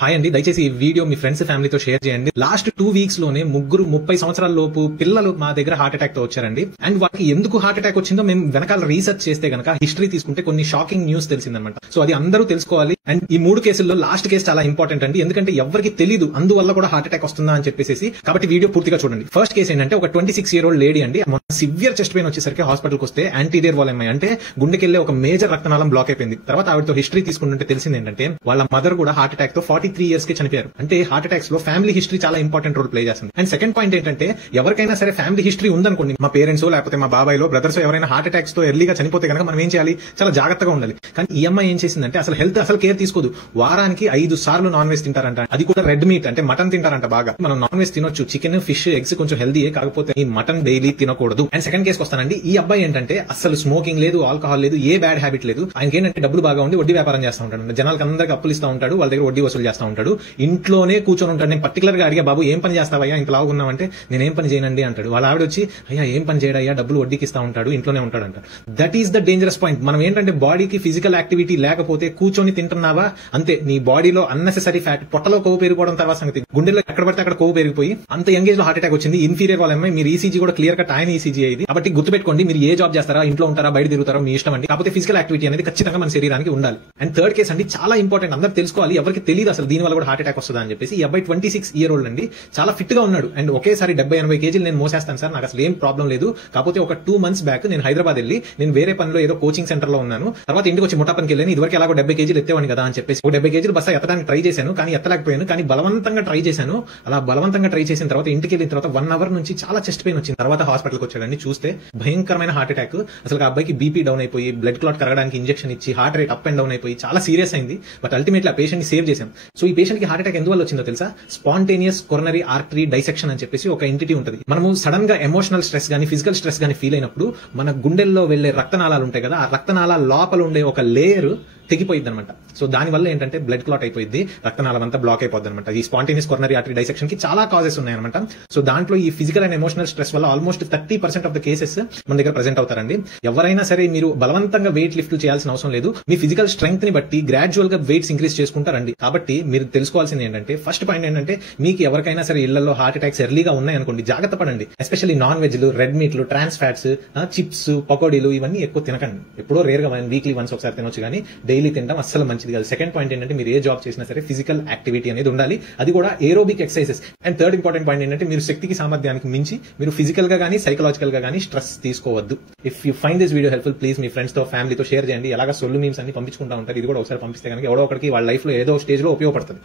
Hi అండి, దయచేసి ఈ వీడియో మీ ఫ్రెండ్స్ ఫ్యామిలీతో షేర్ చేయండి. లాస్ట్ 2 వీక్స్ లోనే ముగ్గురు 30 సంవత్సరాల లోపు పిల్లలు మా దగ్గర హార్ట్ అటాక్ తో వచ్చారండి. అండ్ వాళ్ళకి ఎందుకు హార్ట్ అటాక్ వచ్చిందో మేము వెనకాల రీసెర్చ్ చేస్తే గనక హిస్టరీ తీసుకుంటే కొన్ని షాకింగ్ న్యూస్ తెలిసిందనమాట. సో అది అందరూ తెలుసుకోవాలి. అండ్ ఈ 3 కేసుల్లో లాస్ట్ కేసు చాలా ఇంపార్టెంట్ అండి, ఎందుకంటే ఎవరికి తెలియదు అందువల్ల కూడా హార్ట్ అటాక్ వస్తుందా అని చెప్పేసి. కాబట్టి వీడియో పూర్తిగా చూడండి. ఫస్ట్ కేసు ఏంటంటే ఒక 26-year-old లేడీ అండి. సివియర్ చెస్ట్ పెయిన్ వచ్చేసరికి హాస్పిటల్కి వస్తే యాంటీరియర్ వాల్ ఎంఐ అంటే గుండెకెళ్లే ఒక మేజర్ రక్తనాళం బ్లాక్ అయిపోయింది. తర్వాత ఆవిడతో హిస్టరీ తీసుకుంటుంటే తెలిసింది ఏంటంటే వాళ్ళ మదర్ కూడా హార్ట్ అటాక్ తో 43 years కి చనిపోయారు. అంటే హార్ట్ అటాక్స్ లో ఫ్యామిలీ హిస్టరీ చాలా ఇంపార్టెంట్ రోల్ ప్లే చేస్తుంది. అండ్ సెకండ్ పాయింట్ ఏంటంటే ఎవరికైనా సరే ఫ్యామిలీ హిస్టరీ ఉందనుకోండి, మా పేరెంట్స్ లేకపోతే మా బాబాయ్లో బ్రదర్స్ ఎవరైనా హార్ట్ అటాక్స్ తో ఎర్లీగా చనిపోతే కనుక మనం ఏం చేయాలి, చాలా జాగ్రత్తగా ఉండాలి. కానీ ఈ అమ్మాయి ఏం చేసిందంటే అసలు హెల్త్ అసలు కేర్ తీసుకోదు. వారానికి 5 సార్లు నాన్ వెజ్ తింటారంట, అది కూడా రెడ్ మీట్ అంటే మటన్ తింటారంట. బాగా మనం నాన్ వెజ్ తినొచ్చు, చికెన్ ఫిష్ ఎగ్స్ కొంచెం హెల్దీయే, కాకపోతే ఈ మటన్ డైలీ తినకూడదు. అండ్ సెకండ్ కేసుకి వస్తానండి. ఈ అబ్బాయి ఏంటంటే అసలు స్మోకింగ్ లేదు, ఆల్కహాల్ లేదు, ఏ బ్యాడ్ హ్యాబిట్ లేదు. ఆయనకి ఏంటంటే డబ్బులు బాగా ఉంది, వడ్డీ వ్యాపారం చేస్తూ ఉంటాడు. జనాలకు అందరికి అప్పులు ఇస్తూ ఉంటాడు, వాళ్ళ దగ్గర వడ్డీ వసూలు చేస్తూ ఉంటాడు. ఇంట్లోనే కూర్చొని ఉంటాడు. నేను పర్టికులర్ గా అడిగా, బాబు ఏం పని చేస్తావయ్యా, ఇంత లావుగా ఉన్నావంటే నేనేం పని చేయనండి అంటాడు. వాళ్ళ ఆవిడ వచ్చి, అయ్యా ఏం పని చేయడయ్యా, డబ్బులు వడ్డీకి ఇస్తా ఉంటాడు, ఇంట్లోనే ఉంటాడు అంటాడు. That is the dangerous point. మనం ఏంటంటే బాడీకి ఫిజికల్ యాక్టివిటీ లేకపోతే కూర్చొని తింటున్నావా అంతే, నీ బాడీలో అన్నెసెసరీ ఫ్యాట్, పొట్టలో కొవ్వు పెరిగిపోవడం తర్వాత సంగతి, గుండెల్లో ఎక్కడ పడితే అక్కడ కొవ్వు పెరిగిపోయి అంత యంగ్ ఏజ్ లో హార్ట్ అటాక్ వచ్చింది. ఇన్ఫీరియర్ వాళ్ళ అమ్మాయి. మీరు ఈసీజీ కూడా క్లియర్ కట్ ఆయన ఈసీజీ అయ్యింది. కాబట్టి గుర్తుపెట్టుకోండి, మీరు ఏ జాబ్ చేస్తారా, ఇంట్లో ఉంటారా, బయట తిరుగుతారో మీ ఇష్టం అండి. కాకపోతే ఫిజికల్ యాక్టివిటీ అనేది ఖచ్చితంగా మన శరీరానికి ఉండాలి. అండ్ థర్డ్ కేసు అండి, చాలా ఇంపార్టెంట్, అందరూ తెలుసుకోవాలి. ఎవరికి తెలియదు అసలు దీని వల్ల కూడా హార్ట్ అటాక్ వస్తుందా అని చెప్పేసి. ఈ అబ్బాయి 26-year-old అండి, చాలా ఫిట్ గా ఉన్నాడు. అండ్ ఒకేసారి 70-80 kg నేను మోసేస్తాను సార్, నాకు అసలు ఏం ప్రాబ్లం లేదు. కాకపోతే ఒక 2 months బ్యాక్ నేను హైదరాబాద్ వెళ్ళి నేను వేరే పనిలో ఏదో కోచింగ్ సెంటర్ లో ఉన్నాను. తర్వాత ఇంటికి వచ్చి ముఠా పనికి వెళ్ళాను. ఇదివరకు ఎలాగో 70 kg ఎత్తేవాడిని కదా అని చెప్పేసి 70 kg బస్తా ఎత్తడానికి ట్రై చేశాను, కానీ ఎత్తలేకపోయాను. కానీ బలవంతంగా ట్రై చేశాను. అలా బలవంతంగా ట్రై చేసిన తర్వాత ఇంటికి వెళ్ళిన తర్వాత 1 hour నుంచి చాలా చెస్ట్ పెయిన్ వచ్చింది. తర్వాత హాస్పిటల్కి వచ్చాడండి, చూస్తే భయంకరమైన హార్ట్ అటాక్. అసలు ఆ అబ్బాయికి బీపీ డౌన్ అయిపోయి బ్లడ్ క్లాట్ కరగడానికి ఇంజెక్షన్ ఇచ్చి heart rate up and down అయిపోయి చాలా సీరియస్ అయింది. బట్ అల్టిమేట్లీ ఆ పేషెంట్ ని సేవ్ చేశాం. సో ఈ పేషెంట్ కి హార్ట్ అటాక్ ఎందువల్ల వచ్చిందో తెలుసా? స్పాంటేనియస్ కొరనరీ ఆర్టరీ డైసెక్షన్ అని చెప్పేసి ఒక ఎంటిటీ ఉంటుంది. మనము సడన్ గా ఎమోషనల్ స్ట్రెస్ గానీ ఫిజికల్ స్ట్రెస్ గానీ ఫీల్ అయినప్పుడు మన గుండెల్లో వెళ్లే రక్తనాళాలు ఉంటాయి కదా, ఆ రక్తనాళాల లోపల ఉండే ఒక లేయర్ తెగిపోయింది అనమాట. సో దానివల్ల ఏంటంటే బ్లడ్ క్లాట్ అయిపోయింది, రక్తనాళం అంతా బ్లాక్ అయిపోద్ది అనమాట. ఈ స్పాంటేనియస్ కొరనరీ ఆర్టరీ డైసెక్షన్ కి చాలా కాజెస్ ఉన్నాయన్నమాట. సో దాంట్లో ఈ ఫిజికల్ అండ్ ఎమోషనల్ స్ట్రెస్ వల్ల ఆల్మోస్ట్ 30% ఆఫ్ ద కేసెస్ మన దగ్గర ప్రెజెంట్ అవుతారండి. ఎవరైనా సరే మీరు బలవంతంగా వెయిట్ లిఫ్ట్ చేయాల్సిన అవసరం లేదు. మీ ఫిజికల్ స్ట్రెంగ్త్ ని బట్టి గ్రాడ్యువల్ గా వెయిట్స్ ఇంక్రీజ్ చేసుకుంటారండి. కాబట్టి మీరు తెలుసుకోవాల్సింది ఏంటంటే, ఫస్ట్ పాయింట్ ఏంటంటే, మీకు ఎవరికైనా సరే ఇళ్లలో హార్ట్ అటాక్స్ ఎర్లీగా ఉన్నాయనుకోండి, జాగ్రత్త పడండి. ఎస్పెషల్లీ నాన్ వెజ్లు, రెడ్ మీట్లు, ట్రాన్స్ ఫ్యాట్స్, చిప్స్, పకోడీలు ఇవన్నీ ఎక్కువ తినకండి. ఎప్పుడో రేర్ గా వీక్లీ వన్స్ ఒకసారి తినొచ్చు, కానీ డైలీ తినడం అస్సలు మంచిది కాదు. సెకండ్ పాయింట్ ఏంటంటే, మీరు ఏ జాబ్ చేసినా సరే ఫిజికల్ యాక్టివిటీ అనేది ఉండాలి, అది కూడా aerobic exercises. And third important point ఏంటంటే, మీరు శక్తికి సామర్థ్యానికి మించి మీరు ఫిజికల్ గా కానీ సైకలాజికల్ గా కానీ స్ట్రెస్ తీసుకోవద్దు. If you find this video helpful, please me friends తో ఫ్యామిలీతో షేర్ చేయండి. ఎలాగా సొల్లు మీమ్స్ అన్ని పంపించుకుంటా ఉంటారు, ఇది కూడా ఒకసారి పంపిస్తే కనుక ఎవడో ఒకరికి వాళ్ళ లైఫ్ లో ఏదో స్టేజ్ లో ఉపయోగపడుతుంది.